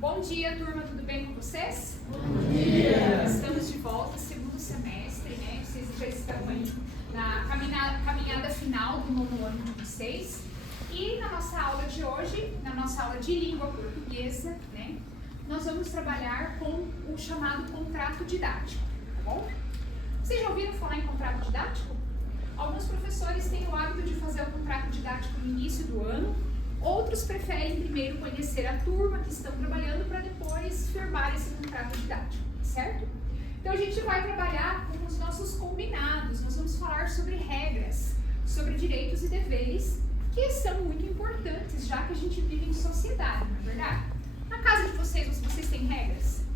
Bom dia, turma, tudo bem com vocês? Bom dia! Estamos de volta, segundo semestre, né? Vocês já estão aí na caminhada final do nono ano de vocês. E na nossa aula de hoje, na nossa aula de língua portuguesa, né? Nós vamos trabalhar com o chamado contrato didático, tá bom? Vocês já ouviram falar em contrato didático? Alguns professores têm o hábito de fazer o contrato didático no início do ano, outros preferem primeiro conhecer a turma que estão trabalhando para depois firmar esse contrato didático, certo? Então a gente vai trabalhar com os nossos combinados, nós vamos falar sobre regras, sobre direitos e deveres, que são muito importantes, já que a gente vive em sociedade, não é verdade? Na casa de vocês têm regras?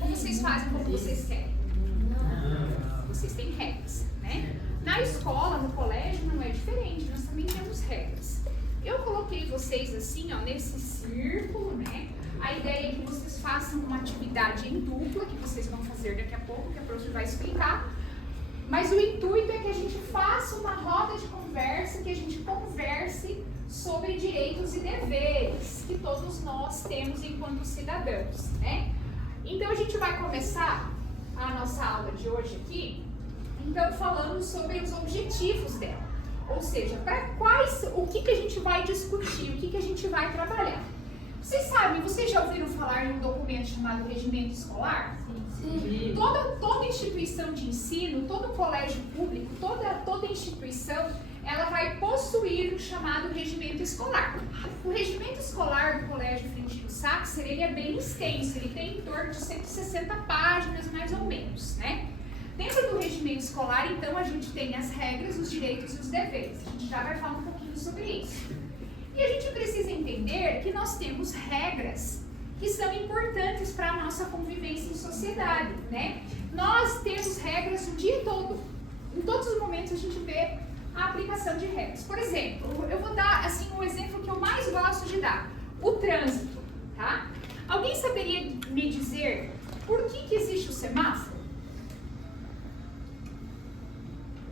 Ou vocês fazem como vocês querem? Vocês têm regras, né? Na escola, no colégio, não é diferente, nós também temos regras. Eu coloquei vocês assim, ó, nesse círculo, né? A ideia é que vocês façam uma atividade em dupla, que vocês vão fazer daqui a pouco, que a prof vai explicar. Mas o intuito é que a gente faça uma roda de conversa, que a gente converse sobre direitos e deveres que todos nós temos enquanto cidadãos, né? Então a gente vai começar a nossa aula de hoje aqui, então falando sobre os objetivos dela. Ou seja, o que a gente vai discutir, o que a gente vai trabalhar. Vocês já ouviram falar em um documento chamado Regimento Escolar? Sim. Toda instituição de ensino, todo colégio público, toda instituição, ela vai possuir o chamado Regimento Escolar. O Regimento Escolar do Colégio Flintino Saxer, ele é bem extenso, ele tem em torno de 160 páginas, mais ou menos, né? Dentro do regimento escolar, então, a gente tem as regras, os direitos e os deveres. A gente já vai falar um pouquinho sobre isso. E a gente precisa entender que nós temos regras que são importantes para a nossa convivência em sociedade, né? Nós temos regras o dia todo. Em todos os momentos a gente vê a aplicação de regras. Por exemplo, eu vou dar assim um exemplo que eu mais gosto de dar. O trânsito, tá? Alguém saberia me dizer por que existe o semáforo?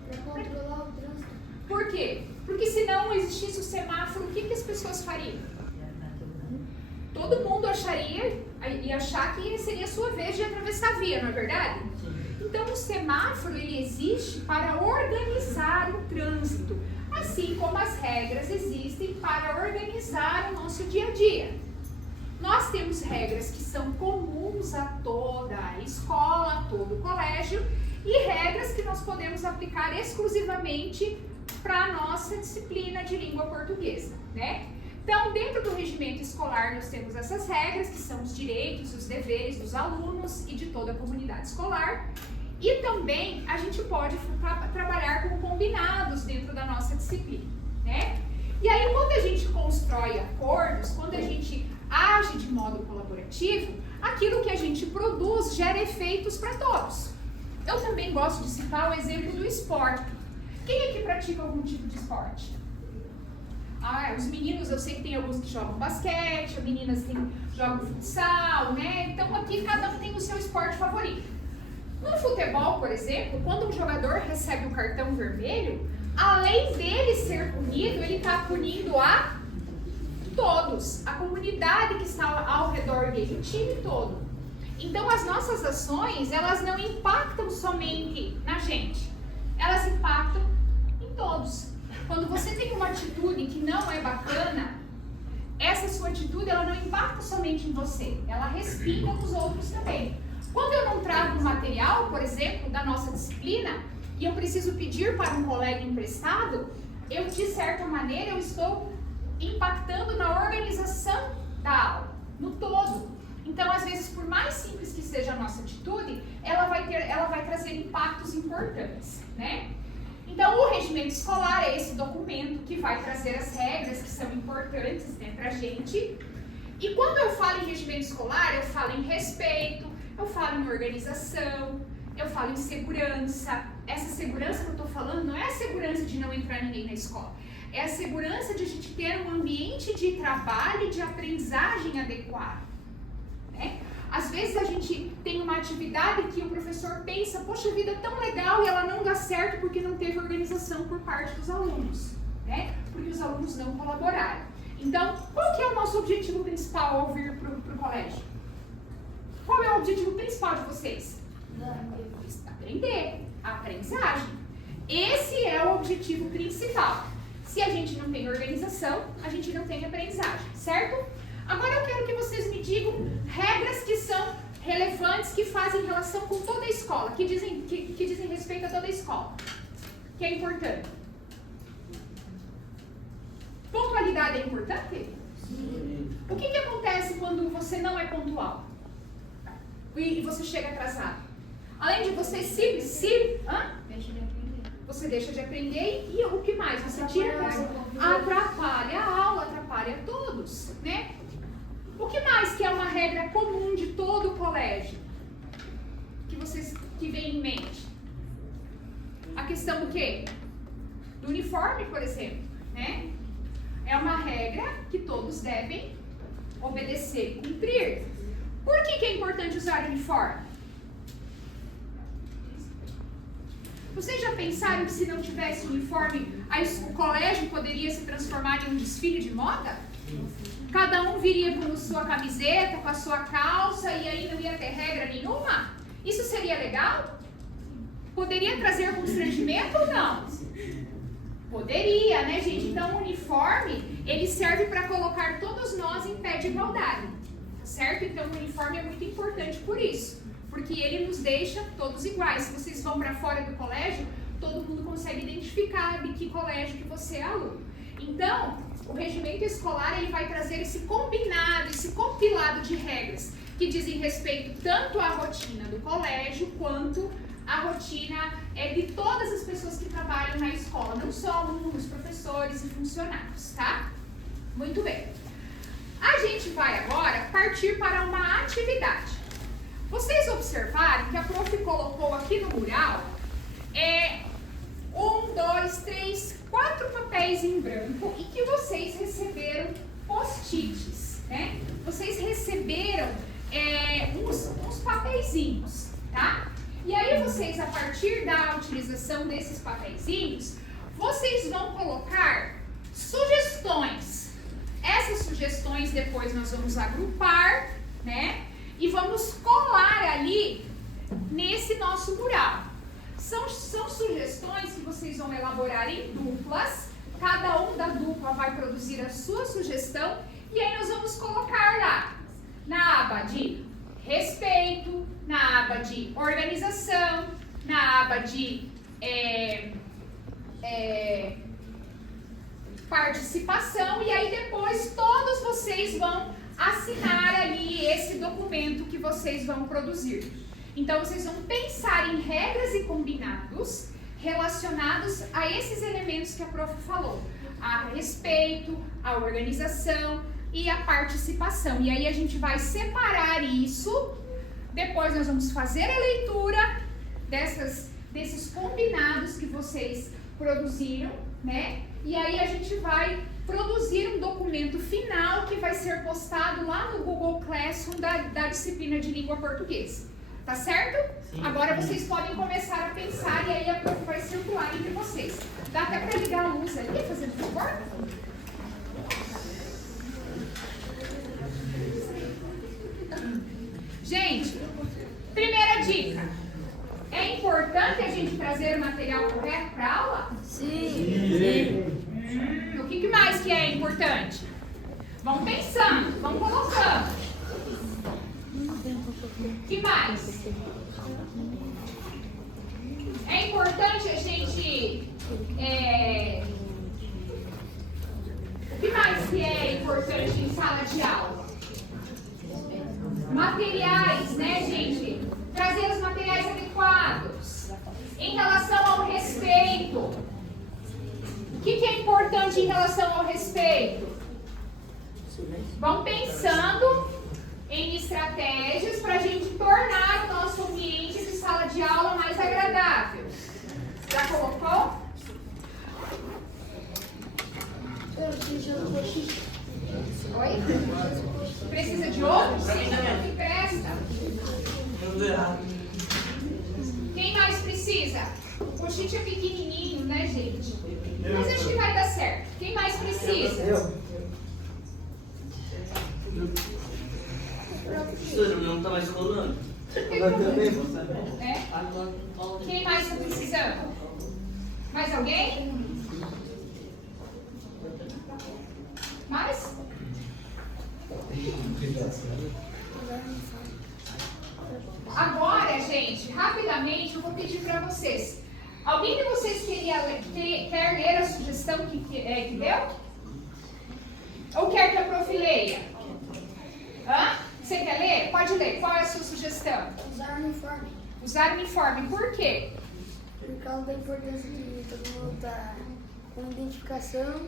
Para controlar o trânsito. Por quê? Porque se não existisse o semáforo, o que as pessoas fariam? Todo mundo ia achar que seria a sua vez de atravessar a via, não é verdade? Então o semáforo ele existe para organizar o trânsito, assim como as regras existem para organizar o nosso dia a dia. Nós temos regras que são comuns a toda a escola, a todo o colégio, e regras que nós podemos aplicar exclusivamente para a nossa disciplina de língua portuguesa, né? Então, dentro do regimento escolar, nós temos essas regras, que são os direitos, os deveres dos alunos e de toda a comunidade escolar. E também a gente pode trabalhar com combinados dentro da nossa disciplina, né? E aí, quando a gente constrói acordos, quando a gente age de modo colaborativo, aquilo que a gente produz gera efeitos para todos. Eu também gosto de citar o exemplo do esporte. Quem aqui pratica algum tipo de esporte? Os meninos, eu sei que tem alguns que jogam basquete, as meninas jogam futsal, né? Então aqui cada um tem o seu esporte favorito. No futebol, por exemplo, quando um jogador recebe o cartão vermelho, além dele ser punido, ele está punindo a todos, a comunidade que está ao redor dele, o time todo. Então as nossas ações, elas não impactam somente na gente, elas impactam em todos. Quando você tem uma atitude que não é bacana, essa sua atitude ela não impacta somente em você, ela respinga nos outros também. Quando eu não trago um material, por exemplo, da nossa disciplina, e eu preciso pedir para um colega emprestado, eu de certa maneira eu estou impactando na organização da aula, no todo. Então, às vezes, por mais simples que seja a nossa atitude, ela vai trazer impactos importantes, né? Então, o regimento escolar é esse documento que vai trazer as regras que são importantes, né, pra gente. E quando eu falo em regimento escolar, eu falo em respeito, eu falo em organização, eu falo em segurança. Essa segurança que eu tô falando não é a segurança de não entrar ninguém na escola. É a segurança de a gente ter um ambiente de trabalho e de aprendizagem adequado. Né? Às vezes a gente tem uma atividade que o professor pensa, poxa vida, é tão legal e ela não dá certo porque não teve organização por parte dos alunos, né? Porque os alunos não colaboraram. Então, qual que é o nosso objetivo principal ao vir para o colégio? Qual é o objetivo principal de vocês? Aprender, a aprendizagem. Esse é o objetivo principal. Se a gente não tem organização, a gente não tem aprendizagem, certo? Agora eu quero que vocês me digam regras que são relevantes, que fazem relação com toda a escola, que dizem respeito a toda a escola, que é importante. Pontualidade é importante? Sim. O que acontece quando você não é pontual? E você chega atrasado? Além de você você deixa de aprender e o que mais? Você atrapalha a aula, atrapalha todos, né? O que mais que é uma regra comum de todo o colégio? Que vem em mente? A questão do quê? Do uniforme, por exemplo, né? É uma regra que todos devem obedecer e cumprir. Por que é importante usar uniforme? Vocês já pensaram que se não tivesse uniforme, o colégio poderia se transformar em um desfile de moda? Cada um viria com a sua camiseta, com a sua calça e aí não ia ter regra nenhuma? Isso seria legal? Poderia trazer constrangimento ou não? Poderia, né, gente? Então o uniforme, ele serve para colocar todos nós em pé de igualdade, certo? Então o uniforme é muito importante por isso, porque ele nos deixa todos iguais. Se vocês vão para fora do colégio, todo mundo consegue identificar de que colégio que você é aluno. Então, o regimento escolar, ele vai trazer esse combinado, esse compilado de regras que dizem respeito tanto à rotina do colégio, quanto à rotina de todas as pessoas que trabalham na escola, não só alunos, professores e funcionários, tá? Muito bem. A gente vai agora partir para uma atividade. Vocês observaram que a prof colocou aqui no mural 1, 2, 3, 4 papéis em branco e que vocês receberam post-its, né? Vocês receberam uns papeizinhos, tá? E aí vocês, a partir da utilização desses papeizinhos, vocês vão colocar sugestões. Essas sugestões depois nós vamos agrupar, né? E vamos colar ali nesse nosso mural. São sugestões que vocês vão elaborar em duplas. Cada um da dupla vai produzir a sua sugestão. E aí nós vamos colocar lá, na aba de respeito, na aba de organização, na aba de participação. E aí depois todos vocês vão assinar ali esse documento que vocês vão produzir. Então, vocês vão pensar em regras e combinados relacionados a esses elementos que a prof falou. A respeito, a organização e a participação. E aí a gente vai separar isso. Depois nós vamos fazer a leitura desses combinados que vocês produziram, né? E aí a gente vai produzir um documento final que vai ser postado lá no Google Classroom da disciplina de língua portuguesa. Tá certo? Sim. Agora vocês podem começar a pensar e aí a prof vai circular entre vocês. Dá até para ligar a luz ali, fazendo favor? Gente, primeira dica. É importante a gente trazer o material correto para a aula? Sim. O que mais que é importante? Vão pensando, vão colocando. O que mais? É importante a gente... O que mais que é importante em sala de aula? Materiais, né, gente? Trazer os materiais adequados. Em relação ao respeito. O que é importante em relação ao respeito? Vão pensando em estratégias para a gente tornar o nosso ambiente de sala de aula mais agradável. Já colocou? Oi? Precisa de outro? Sim, não empresta. Quem mais precisa? O post-it é pequenininho, né, gente? Mas acho que vai dar certo. Quem mais precisa? Professora, o meu não tá mais rolando. É? Quem mais está precisando? Mais alguém? Mais? Agora, gente, rapidamente eu vou pedir para vocês. Alguém de vocês quer ler a sugestão que deu? Ou quer que a prof leia? Hã? Você quer ler? Pode ler. Qual é a sua sugestão? Usar uniforme. Usar uniforme. Por quê? Por causa da importância de todo mundo estar com identificação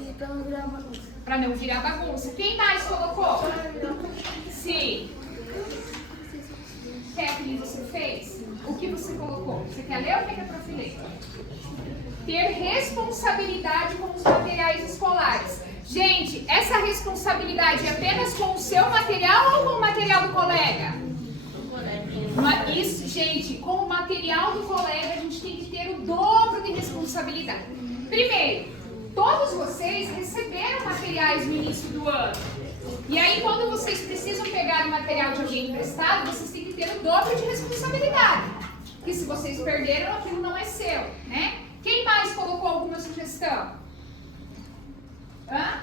e para não virar bagunça. Para não virar bagunça. Quem mais colocou? Sim. Kathleen, você fez? O que você colocou? Você quer ler ou quer que a prof leia? Ter responsabilidade com os materiais escolares. Gente, essa responsabilidade é apenas com o seu material ou com o material do colega? Isso, gente, com o material do colega a gente tem que ter o dobro de responsabilidade. Primeiro, todos vocês receberam materiais no início do ano. E aí, quando vocês precisam pegar o material de alguém emprestado, vocês têm que ter o dobro de responsabilidade. Porque se vocês perderam, aquilo não é seu, né? Quem mais colocou alguma sugestão? Hã?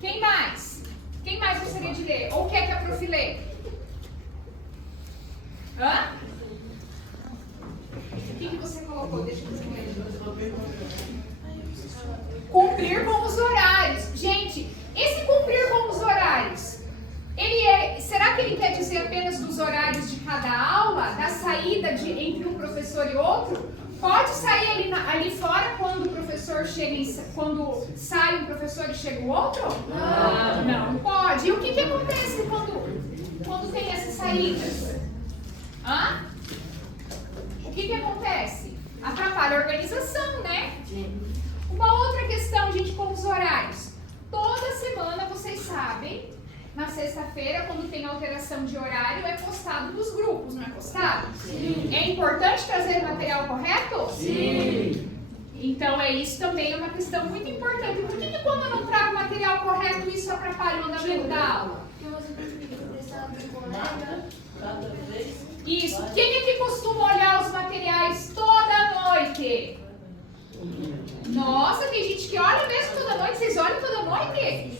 Quem mais? Quem mais gostaria de ler? Ou quer que a prof lê? Hã? O que você colocou? Deixa eu ver. Cumprir com os horários. Gente, esse cumprir com os horários, será que ele quer dizer apenas dos horários de cada aula? Da saída entre um professor e outro? Pode sair ali fora quando o professor quando sai um professor e chega o outro? Não pode. E o que acontece quando tem essas saídas? Hã? O que acontece? Atrapalha a organização, né? Uma outra questão, gente, com os horários. Toda semana, vocês sabem, na sexta-feira, quando tem alteração de horário, é postado nos grupos, não é postado? Sim. É importante trazer o material correto? Sim. Então, isso também é uma questão muito importante. Por que quando eu não trago o material correto, isso atrapalha o andamento da aula? Porque você tem que prestar do colega. Isso. Quem é que costuma olhar os materiais toda noite? Nossa, tem gente que olha mesmo toda noite. Vocês olham toda noite?